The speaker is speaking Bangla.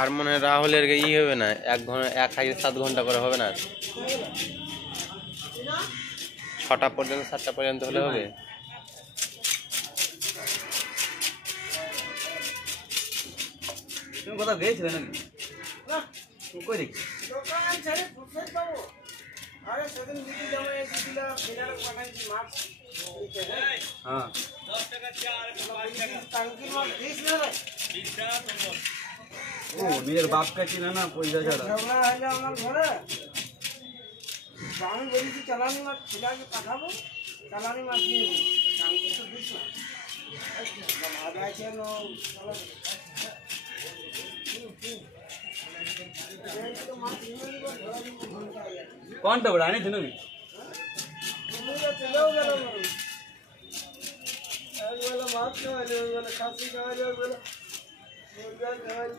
আর মনে হয় রাহুলের হবে না, 7 ঘন্টা করে হবে না, 6টা পর্যন্ত 7টা পর্যন্ত হলে হবে। তুমি কোথাও গিয়েছিলে নাকি? কই দেখছি হ্যাঁ ও নিজের বাপকে চিনে না পয়সা ছাড়া। আমি বলেছি চালানি মাছ ছেলেকে পাঠাবো, চালানি মাছ নিয়ে টাঙ্কি তো দিস না ভাজা আছে কোনটা বড় আনি দিন নাকি? চলেও গেল একবেলা মাছ খাওয়াইলে, ওইবেলা খাসি খাওয়াইলে, ওইবেলা মুরগা খাওয়াইলে।